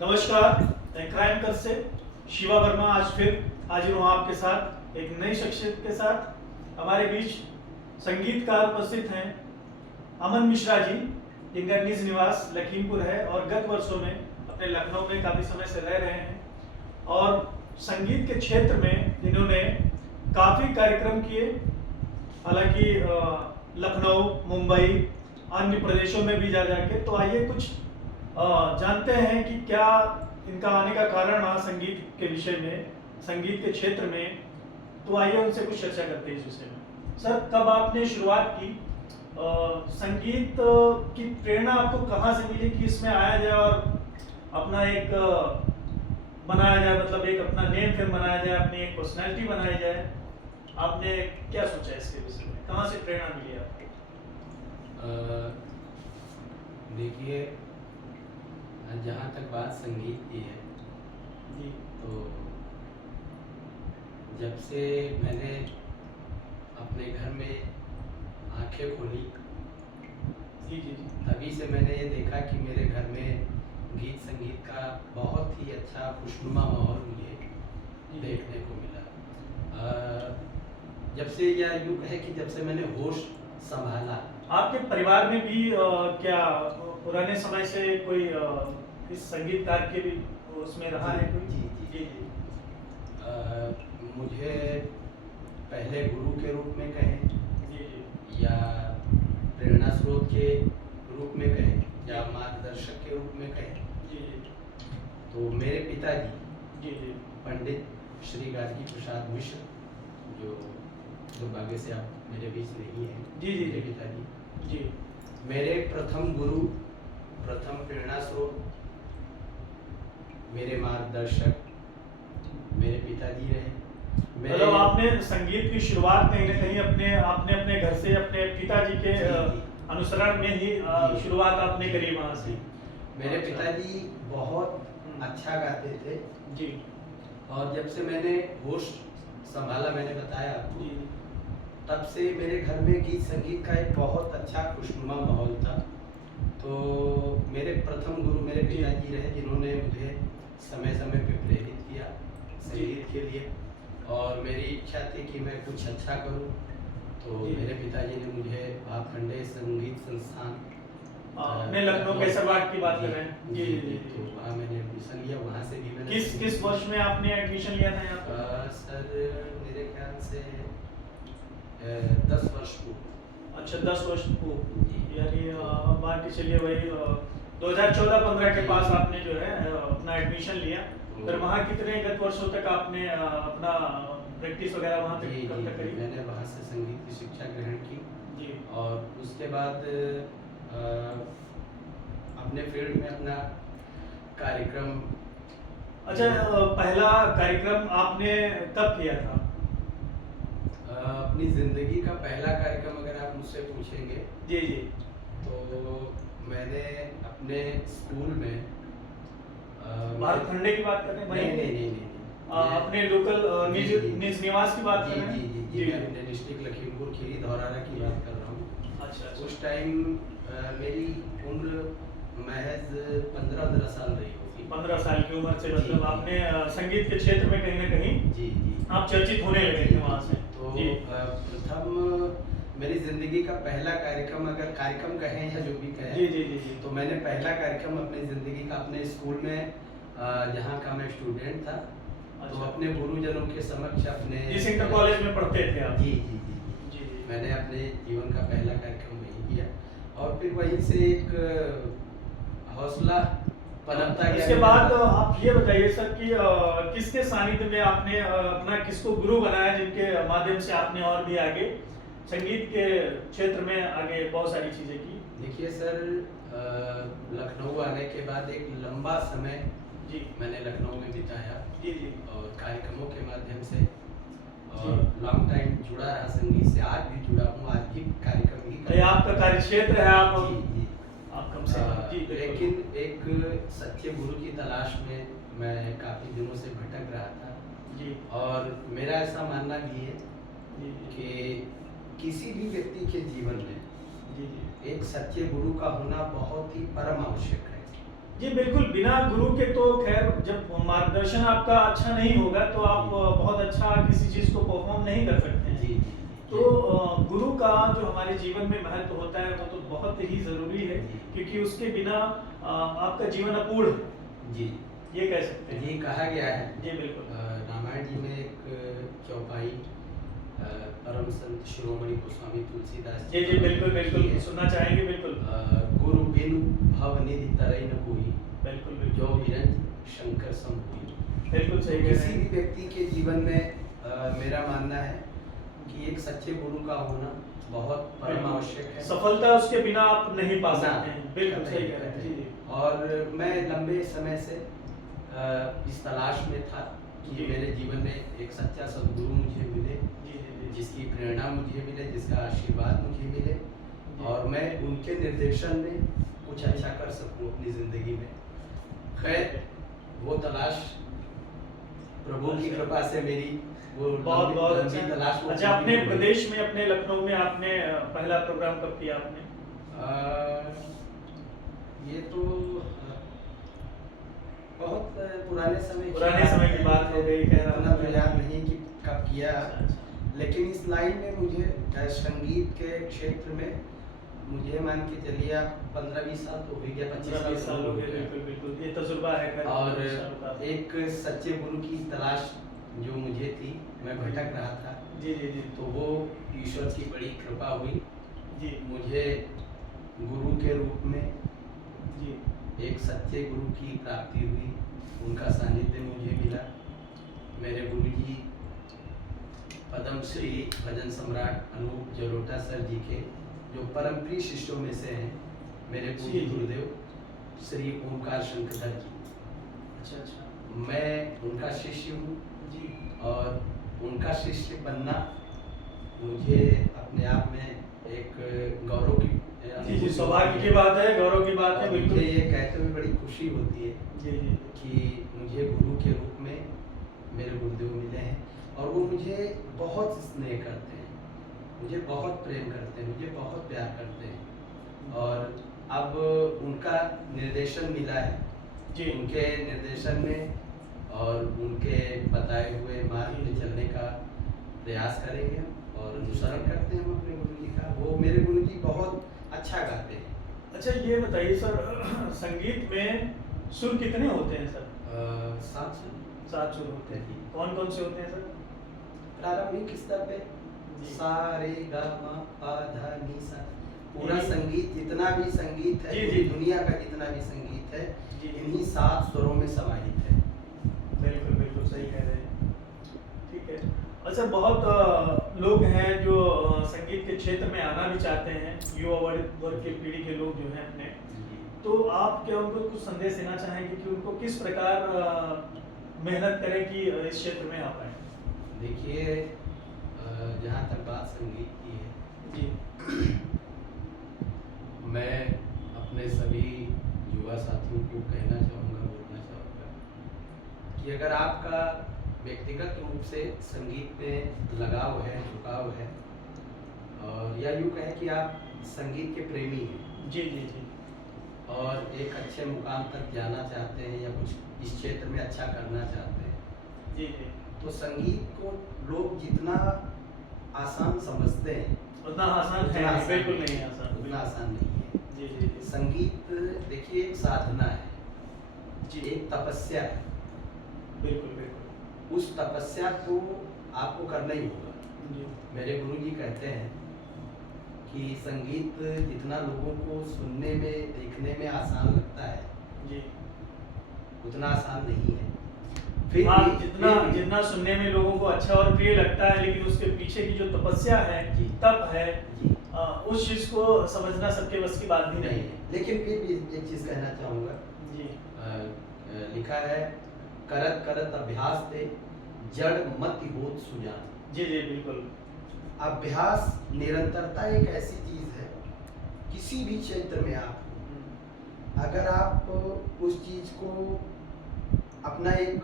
नमस्कार, मैं क्राइम कर से शिवा वर्मा आज फिर हाजिर हूँ आपके साथ एक नई शख्सियत के साथ। हमारे बीच संगीतकार उपस्थित हैं अमन मिश्रा जी, जिनका निज निवास लखीमपुर है और गत वर्षों में अपने लखनऊ में काफ़ी समय से रह रहे हैं और संगीत के क्षेत्र में इन्होंने काफ़ी कार्यक्रम किए। हालांकि लखनऊ, मुंबई, अन्य प्रदेशों में भी जा जाके। तो आइए कुछ जानते हैं कि क्या इनका आने का कारण रहा संगीत के विषय में, संगीत के क्षेत्र में। तो आइए उनसे कुछ चर्चा करते हैं इस विषय में। सर, कब आपने शुरुआत की? संगीत की प्रेरणा आपको कहाँ से मिली कि इसमें आया जाए और अपना एक बनाया जाए, मतलब एक अपना नेम फेम बनाया जाए, अपनी एक पर्सनैलिटी बनाई जाए? आपने क्या सोचा इसके विषय में, कहाँ से प्रेरणा मिली आपको? देखिए, जहाँ तक बात संगीत की है जी तो जब से मैंने अपने घर में आंखें खोली जी जी जी तभी से मैंने ये देखा कि मेरे घर में गीत संगीत का बहुत ही अच्छा खुशनुमा माहौल मुझे देखने को मिला। जब से यह युग है कि जब से मैंने होश संभाला। आपके परिवार में भी क्या पुराने समय से कोई इस संगीतकार के भी उसमें रहा है कोई? जी जी जी जी मुझे पहले गुरु के रूप में कहें जी जी या प्रेरणा स्रोत के रूप में कहें या मार्गदर्शक के रूप में कहें, जी तो मेरे पिताजी जी जी पंडित श्री गार्गी प्रसाद मिश्र, जो दुर्भाग्य से आप मेरे बीच नहीं हैं, जी जी मेरे जी पिताजी जी मेरे प्रथम गुरु, प्रथम प्रेरणा स्रोत, मेरे मार्गदर्शक मेरे पिताजी रहे। मतलब आपने संगीत की शुरुआत कहीं ना कहीं आपने अपने घर से, अपने पिताजी के अनुसरण में ही शुरुआत आपने करी वहाँ से? मेरे अच्छा। पिताजी बहुत अच्छा गाते थे जी और जब से मैंने होश संभाला, मैंने बताया आपको, जी तब से मेरे घर में गीत संगीत का एक बहुत अच्छा खुशनुमा माहौल था। तो मेरे प्रथम गुरु मेरे पिताजी रहे, जिन्होंने मुझे समय समय पे प्रेरित किया संगीत के लिए और मेरी इच्छा थी कि मैं कुछ अच्छा करूं। तो मेरे पिताजी ने मुझे भापखंडे संगीत संस्थान, अपने लखनऊ कैसरबाग की बात कर रहे हैं? जी जी जी तो वहाँ मैंने एडमिशन लिया। वहाँ से भी मैंने किस वर्ष में आपने एडमिशन लिया था यहाँ पर? सर मेरे ख्याल से 10 वर्ष पूर्व। अच्छा, 10 वर्ष को, यानी मान के चलिए वही 2014-15 के पास आपने जो है अपना एडमिशन लिया। फिर वहाँ कितने गत वर्षों तक आपने अपना प्रैक्टिस वगैरह वहाँ तक कब तक करी? मैंने वहाँ से संगीत की शिक्षा ग्रहण की जी और उसके बाद अपने फील्ड में अपना कार्यक्रम। अच्छा, पहला कार्यक्रम आपने कब किया था? अपनी जिंदगी का पहला कार्यक्रम अगर आप मुझसे पूछेंगे जी जी तो मैंने अपने स्कूल में भातखंडे की बात कर रहे हैं? नहीं वहीं? नहीं नहीं नहीं अपने लोकल जी, निज निवास की बात कर जी रहे जी हैं? जी जी मैं अपने डिस्ट्रिक्ट लखीमपुर खीरी धौरारा की बात कर रहा हूँ। अच्छा अच्छा उस टाइम मेरी उम्र महज 15-15 साल रही होगी। 15 साल की उम्र से, मतलब जी। आपने संगीत के क्षेत्र में कहीं ना कहीं जी जी आप चर्चित होने लगे थे वहाँ से? तो जी प्रथम मेरी जिंदगी का पहला कार्यक्रम, अगर कार्यक्रम कहें या जो भी जी कहें, जी जी जी तो मैंने पहला कार्यक्रम अपनी जिंदगी का अपने स्कूल में, जहाँ का मैं स्टूडेंट था, तो अच्छा। अपने गुरुजनों के समक्ष अपने जिस इंटर कॉलेज में पढ़ते थे आप? जी जी जी जी जी जी मैंने अपने जीवन का पहला कार्यक्रम वहीं किया और फिर वहीं से एक हौसला पनपता गया। इसके बाद आप ये बताइए सर कि किसके सानिध्य में आपने अपना किसको गुरु बनाया, जिनके माध्यम से आपने और भी आगे संगीत के क्षेत्र में आगे बहुत सारी चीजें की? देखिए सर, लखनऊ आने के बाद एक लंबा समय जी मैंने लखनऊ में बिताया जी जी और कार्यक्रमों के माध्यम से और लॉन्ग टाइम जुड़ा रहा संगीत से। आज भी जुड़ा हूँ, आज भी कार्यक्रम ही ये आपका कार्य क्षेत्र है, आप जी जी आप कम से कम जी बिल्कुल। लेकिन एक सच्चे गुरु की तलाश में मैं काफ़ी दिनों से भटक रहा था जी और मेरा ऐसा मानना भी है जी कि किसी भी व्यक्ति के जीवन में जी जी एक सच्चे गुरु का होना बहुत ही परम आवश्यक है। जी बिल्कुल, बिना गुरु के तो खैर जब मार्गदर्शन आपका अच्छा नहीं होगा तो आप बहुत अच्छा किसी चीज़ को परफॉर्म नहीं कर सकते हैं। जी जी जी तो गुरु का जो हमारे जीवन में महत्व होता है वो तो बहुत ही ज़रूरी है, जी क्योंकि उसके बिना आपका जीवन अपूर्ण है, जी ये कह सकते हैं। जी कहा गया है। जी बिल्कुल। रामायण जी में एक चौपाई परम संत शिरोमणि गोस्वामी तुलसीदास जी जी बिल्कुल की बिल्कुल, है। सुनना चाहेंगे बिल्कुल। गुरु बिनु भव निधि तरई न कोई, बिल्कुल जो बिल्कुल। बिरंज शंकर सम हुई। बिल्कुल सही कह किसी रहे भी हैं। व्यक्ति के जीवन में मेरा मानना है कि एक सच्चे गुरु का होना बहुत परम बिल्कुल। आवश्यक है। सफलता उसके बिना आप नहीं पा ना, सकते हैं। बिल्कुल कतई, सही कह रहे हैं। कतई। जी जी। और मैं लंबे समय से इस तलाश में था कि जी। मेरे जीवन में एक सच्चा सद्गुरु मुझे मिले, जी जी जी। जिसकी प्रेरणा मुझे मिले, जिसका आशीर्वाद मुझे मिले जी। और मैं उनके निर्देशन में कुछ अच्छा कर सकूं अपनी जिंदगी में। खैर वो तलाश प्रभु की कृपा से मेरी वो बहुत बहुत लंबी अच्छा। तलाश वो अच्छा, पूरी अपने हो गई। प्रदेश में, अपने लखनऊ में आपने पहला प्रोग्राम कब किया आपने? ये तो बहुत पुराने समय की बात हो गई, खैर इतना तो याद नहीं कि कब किया। अच्छा अच्छा। लेकिन इस लाइन में मुझे संगीत के क्षेत्र में मुझे मान के चलिए आप 15-20 साल तो हो ही गया, 25 15-20 साल हो गए। गया। बिल्कुल बिल्कुल, ये तजुर्बा है खैर। और 15 साल का। एक सच्चे गुरु की तलाश जो मुझे थी, मैं भटक रहा था, जी जी जी। तो वो ईश्वर की बड़ी कृपा हुई, जी मुझे गुरु के रूप में जी। एक सच्चे गुरु की प्राप्ति हुई, उनका सानिध्य मुझे मिला। मेरे गुरु जी पद्म श्री भजन सम्राट अनूप जलोटा सर जी के जो परम प्रिय शिष्यों में से हैं, मेरे जी, पूज्य जी। गुरुदेव श्री ओमकार शंकर जी। अच्छा अच्छा। मैं उनका शिष्य हूँ जी और उनका शिष्य बनना मुझे अपने आप में एक गौरव की जी जी, अनुभूति सौभाग्य होती की है। बात है, गौरव की बात है। और बिल्कुल। मुझे ये कहते हुए बड़ी खुशी होती है जी जी कि मुझे गुरु के रूप में मेरे गुरुदेव मिले हैं और वो मुझे बहुत स्नेह करते हैं, मुझे बहुत प्रेम करते हैं, मुझे बहुत प्यार करते हैं। और अब उनका निर्देशन मिला है, जी। उनके निर्देशन में और उनके बताए हुए मार्ग पे चलने का प्रयास करेंगे और अनुसरण करते हैं हम अपने गुरु जी का। वो मेरे गुरु जी बहुत अच्छा गाते हैं। अच्छा, ये बताइए सर, संगीत में सुर कितने होते हैं सर? 7 सुर। 7 सुर होते हैं। जी। कौन कौन से होते हैं सर? प्रारंभिक स्तर पे जी। सा रे गा मा पा धा नी सा, पूरा जी। संगीत जितना भी संगीत है, जी, पूरी जी। दुनिया का जितना भी संगीत है, जी। इन्हीं 7 स्वरों में समाहित है। बिल्कुल बिल्कुल सही कह रहे हैं। ठीक है। अच्छा, बहुत लोग हैं जो संगीत के क्षेत्र में आना भी चाहते हैं, युवा वर्ग की पीढ़ी के लोग जो हैं अपने, तो आप क्या उनको कुछ संदेश देना चाहेंगे कि उनको किस प्रकार मेहनत करें कि इस क्षेत्र में आ पाए? देखिए, जहाँ तक बात संगीत की है, जी मैं अपने सभी युवा साथियों को कहना चाहूँगा, बोलना चाहूँगा कि अगर आपका व्यक्तिगत रूप से संगीत में लगाव है, झुकाव है, और या यूँ कहें कि आप संगीत के प्रेमी हैं जी जी जी। और एक अच्छे मुकाम तक जाना चाहते हैं या कुछ इस क्षेत्र में अच्छा करना चाहते हैं, जी जी। तो संगीत को लोग जितना आसान समझते हैं उतना आसान है उतना नहीं, आसान बिल्कुल नहीं नहीं है, है आसान। उतना आसान नहीं है। जी जी जी। संगीत देखिए एक साधना है, जी। एक तपस्या है। बिल्कुल बिल्कुल। उस तपस्या को आपको करना ही होगा। जी मेरे गुरु जी कहते हैं कि संगीत जितना लोगों को सुनने में, देखने में आसान लगता है, जी। उतना आसान नहीं है। फिर हाँ, भी- जितना फिर भी- जितना सुनने में लोगों को अच्छा और प्रिय लगता है, लेकिन उसके पीछे की जो तपस्या है, जी। तप है, जी उस चीज को समझना सबके बस की बात भी नहीं नहीं है। है। लेकिन फिर भी एक चीज कहना चाहूँगा, जी लिखा है करत करत अभ्यास ते जड़ मति होत सुजान। जी जी बिल्कुल। अभ्यास, निरंतरता एक ऐसी चीज है, किसी भी क्षेत्र में आप अगर आप उस चीज को अपना एक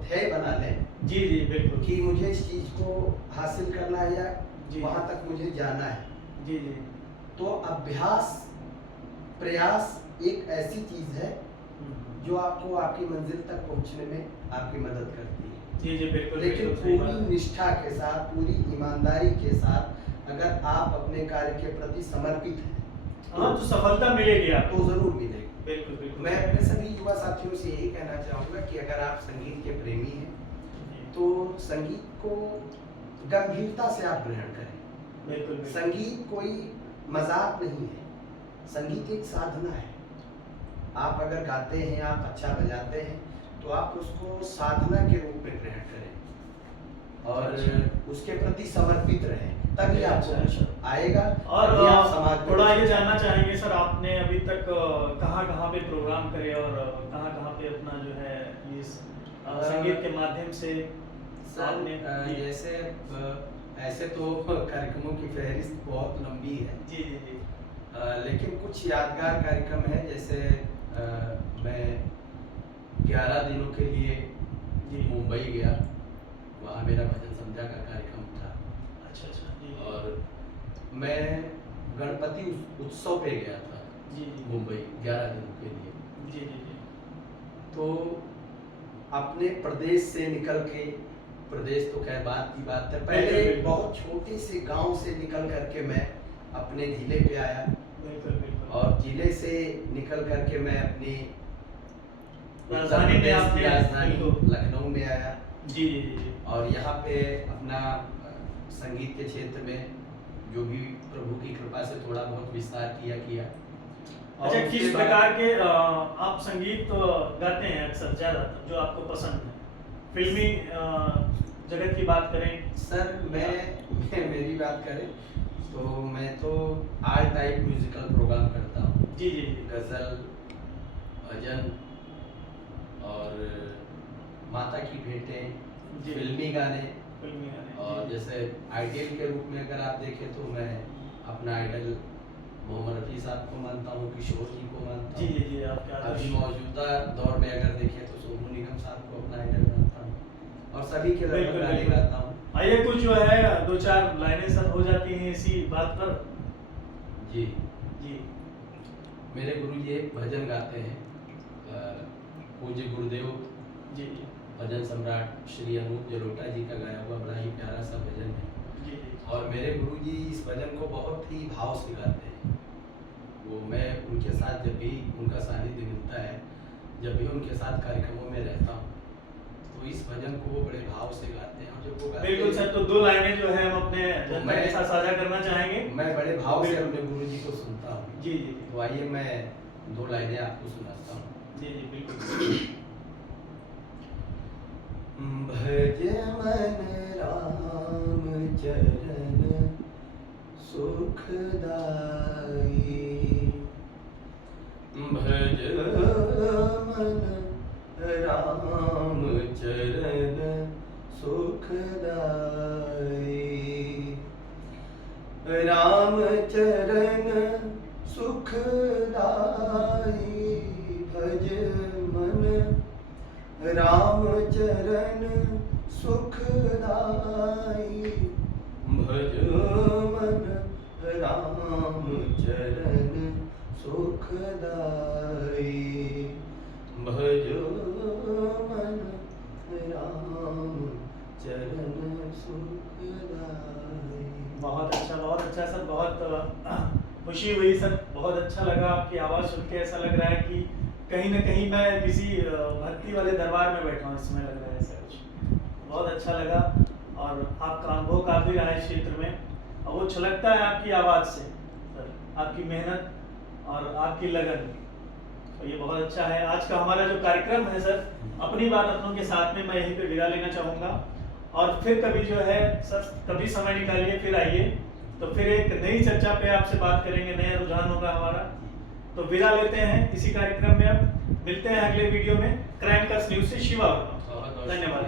ध्येय बना लें जी जी बिल्कुल। कि मुझे इस चीज को हासिल करना है या जी। वहां तक मुझे जाना है, जी जी। तो अभ्यास, प्रयास एक ऐसी चीज है जो आपको आपकी मंजिल तक पहुंचने में आपकी मदद करती है। जी जी बिल्कुल। लेकिन बिल्कुल सही पूरी बात। निष्ठा के साथ, पूरी ईमानदारी के साथ अगर आप अपने कार्य के प्रति समर्पित हैं हाँ तो सफलता मिलेगी आपको। तो जरूर मिलेगी। बिल्कुल बिल्कुल। मैं अपने सभी युवा साथियों से यही कहना चाहूँगा कि अगर आप संगीत के प्रेमी हैं तो संगीत को गंभीरता से आप ग्रहण करें। बिल्कुल बिल्कुल। संगीत कोई मजाक नहीं है, संगीत एक साधना है। आप अगर गाते हैं, आप अच्छा बजाते हैं तो आप उसको साधना के रूप में ग्रहण करें और उसके प्रति समर्पित रहें, तभी आपको आएगा। और तभी आप समाज में थोड़ा ये जानना चाहेंगे सर, आपने अभी तक कहाँ कहाँ पे प्रोग्राम करे और कहाँ कहाँ पे अपना जो है इस संगीत के माध्यम से आपने जैसे ऐसे तो कार्यक्रमों की फहरिस्त बहुत लंबी है। जी जी जी। लेकिन कुछ यादगार कार्यक्रम है, जैसे मैं 11 दिनों के लिए मुंबई गया, वहाँ मेरा भजन संध्या का कार्यक्रम था। अच्छा अच्छा जी। और मैं गणपति उत्सव पे गया था जी जी मुंबई 11 दिनों के लिए। जी जी जी। तो अपने प्रदेश से निकल के, प्रदेश तो खैर बात की बात है, पहले बहुत छोटे से गांव से निकल करके मैं अपने जिले पे आया। बिल्कुल बिल्कुल। और जिले से निकल करके मैं अपनी राजधानी में आपने राजधानी लखनऊ में आया। जी जी जी। और यहाँ पे अपना संगीत के क्षेत्र में जो भी प्रभु की कृपा से थोड़ा बहुत विस्तार किया। अच्छा, किस प्रकार के आप संगीत गाते हैं अक्सर ज्यादा, जो आपको पसंद है? फिल्मी जगत की बात करें सर, मैं मेरी बात करें तो मैं तो ऑल टाइप म्यूजिकल प्रोग्राम करता हूँ। जी जी जी। गजल, भजन और माता की भेंटें, फिल्मी गाने। और जैसे आइडियल के रूप में अगर आप देखें तो मैं अपना आइडल मोहम्मद रफ़ी साहब को मानता हूँ, किशोर जी को मानता हूँ। जी जी। आपके अभी मौजूदा दौर में अगर देखें तो सोनू निगम साहब को अपना आइडल मानता हूँ और सभी के लगभग गाने गाता हूँ। आइए कुछ जो है 2-4 लाइनें सब हो जाती हैं इसी बात पर। जी जी। मेरे गुरु जी एक भजन गाते हैं, पूज्य गुरुदेव जी भजन सम्राट श्री अनूप जलोटा जी का गाया हुआ बड़ा ही प्यारा सा भजन है। जी। और मेरे गुरु जी इस भजन को बहुत ही भाव से गाते हैं। वो मैं उनके साथ जब भी उनका सानिध्य मिलता है, जब भी उनके साथ कार्यक्रमों में रहता हूँ, तो इस भजन को वो बड़े भाव से गाते हैं। और जब वो गाते बिल्कुल सर, तो 2 लाइनें जो है हम अपने जनता के साथ साझा करना चाहेंगे। मैं बड़े भाव से अपने गुरु जी को सुनता हूँ। जी जी। तो आइए मैं 2 लाइनें आपको सुनाता हूँ। जी जी बिल्कुल। भज मन राम चरण सुखदाई, भज मन राम चरण सुखदाई, राम चरण सुखदाई, भज मन राम चरण सुखदाई, भज मन राम चरण सुखदाई, भज मन राम चरण सुखदाई। बहुत अच्छा सर, बहुत खुशी हुई सर, बहुत अच्छा लगा आपकी आवाज़ सुन के। ऐसा लग रहा है कि कहीं ना कहीं मैं किसी भक्ति वाले दरबार में बैठा हूँ, इसमें लग रहा है ऐसा कुछ। बहुत अच्छा लगा और आपका अनुभव काफ़ी रहा है इस क्षेत्र में, और वो छलकता है आपकी आवाज़ से सर, आपकी मेहनत और आपकी लगन। तो ये बहुत अच्छा है। आज का हमारा जो कार्यक्रम है सर, अपनी बात अपनों के साथ में मैं यहीं पे विदा लेना चाहूँगा, और फिर कभी जो है सर, कभी समय निकालिए, फिर आइए, तो फिर एक नई चर्चा पे आपसे बात करेंगे, नया रुझान होगा हमारा। तो विदा लेते हैं इसी कार्यक्रम में, अब मिलते हैं अगले वीडियो में क्राइम कर्स न्यूज़ से शिवा। धन्यवाद।